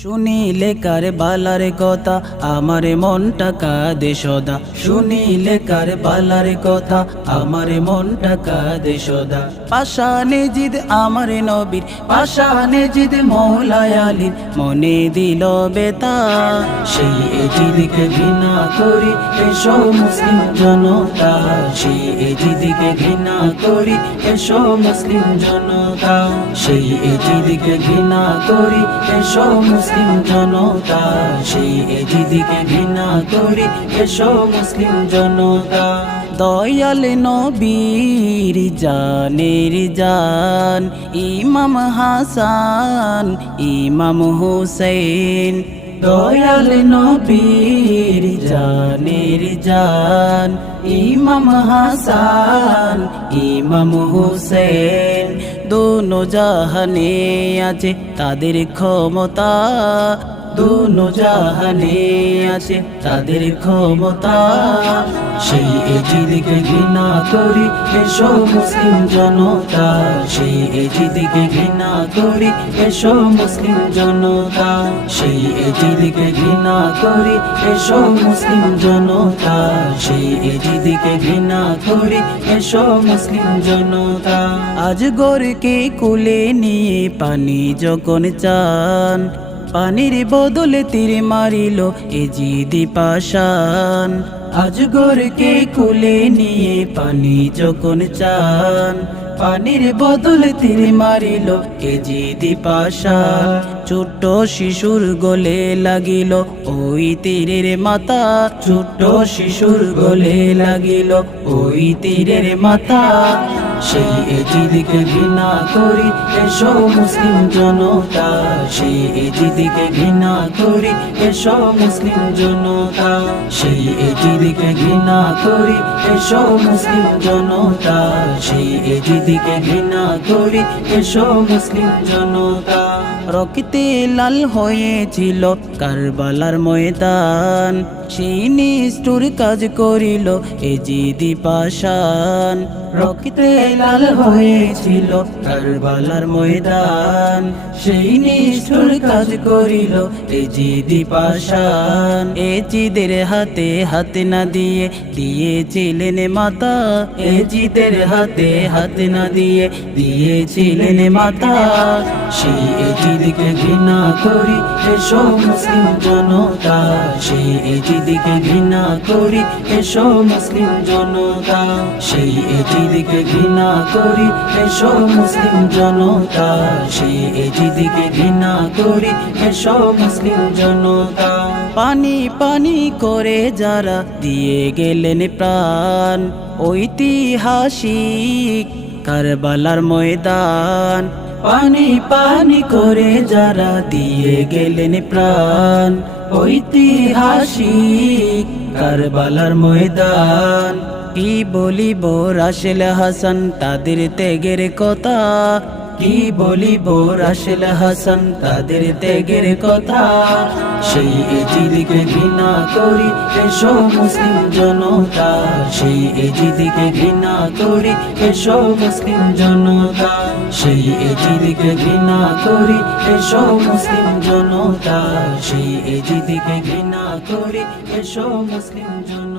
শুনিলে কার বালার কথা, আমার মনটা কাঁদে সদা। শুনিলে কার বালার কথা, আমার মনটা কাঁদে সদা। পাশানে জিদ আমার নবীর পাশানে জিদ মৌলায় মনে দিল বেতা, সেই জিদিকে ঘৃণা করি, এসো মুসলিম জনতা। সেই জিদিকে ঘৃণা করি, এসো মুসলিম জনতা। সেই জিদিকে ঘৃণা করি, এসো জনতা, সেই জিদিকে ঘৃণা করি, এসো মুসলিম জনতা। দয়াল নবীর জানের জান, ইমাম হাসান, ইমাম হুসেন। দয়াল নবীর জানের জান, ইমাম হাসান, ইমাম হুসেন। দোনো জাহানে আছে তাদের ক্ষমতা। দোনো জাহানে আছে তাদের ক্ষমতা। সেই এজিদিকে ঘৃণা করি, এসো মুসলিম জনতা। সেই এজিদিকে ঘৃণা করি, এসো মুসলিম জনতা। সেই এজিদিকে ঘৃণা করি, এসো মুসলিম জনতা। এজিদিকে ঘৃণা করি এসো মুসলিম জনতা। আজ গরকে কুলে নিয়ে পানি যখন চান, পানির বদলে তীর মারিল এ জিদি পাশান আজগরকে কুলে নিয়ে পানি যখন চান পানির বদল তীরে মারিল কেজি দিপাশা। ছোট্ট শিশুর গোলে লাগিল ওই তীরের মাতা ছোট্ট শিশুর গোলে লাগিল ওই তীরের মাথা। সেই এজিদিকে ঘৃণা করি, এসো মুসলিম জনতা। সেই এজিদিকে ঘৃণা করি, এসো মুসলিম জনতা। সেই এজিদিকে ঘৃণা করি, এসো মুসলিম জনতা। সেই এজিদিকে ঘৃণা করি, এসো মুসলিম জনতা। রক্তে লাল হয়েছিল কারবালার ময়দান। সেই নিষ্ঠুর কাজ করিল এ জিদি পাশান রক্তে লাল হয়েছিল কারবালার ময়দান। সেই নিষ্ঠুর কাজ করিল এ জিদি পাশান এ জিদের হাতে হাতে না দিয়ে দিয়েছিলেন মাতা। এ জিদের হাতে হাতে না দিয়ে দিয়েছিলেন মাতা। সেই এ জিদিকে ঘৃণা করি এসো মুসলিম জনতা। সেই এ জিদিকে ঘৃণা করি এসো মুসলিম জনতা। সেই এ জিদিকে ঘৃণা করি, এসো মুসলিম জনতা। সে এ জিদিকে ঘৃণা করি, এসো মুসলিম জনতা। পানি পানি করে যারা দিয়ে গেলেন প্রাণ, ঐতিহাসিক কারবালার ময়দান। পানি পানি করে যারা দিয়ে গেলেন প্রাণ, ঐতিহাসিক কারবালার ময়দান। কি বলিব রাশেল হাসান? তাদের ত্যাগের কথা। কি বলিব রাশেল হাসান? তাদের ত্যাগের কথা। সেই এজিদিকে ঘৃণা করি এসো মুসলিম জনতা। সেই এজিদিকে ঘৃণা করি এসো মুসলিম জনতা। সেই এজিদিকে ঘৃণা করি এসো মুসলিম জনতা। সেই এজিদিকে ঘৃণা করি এসো মুসলিম জনতা।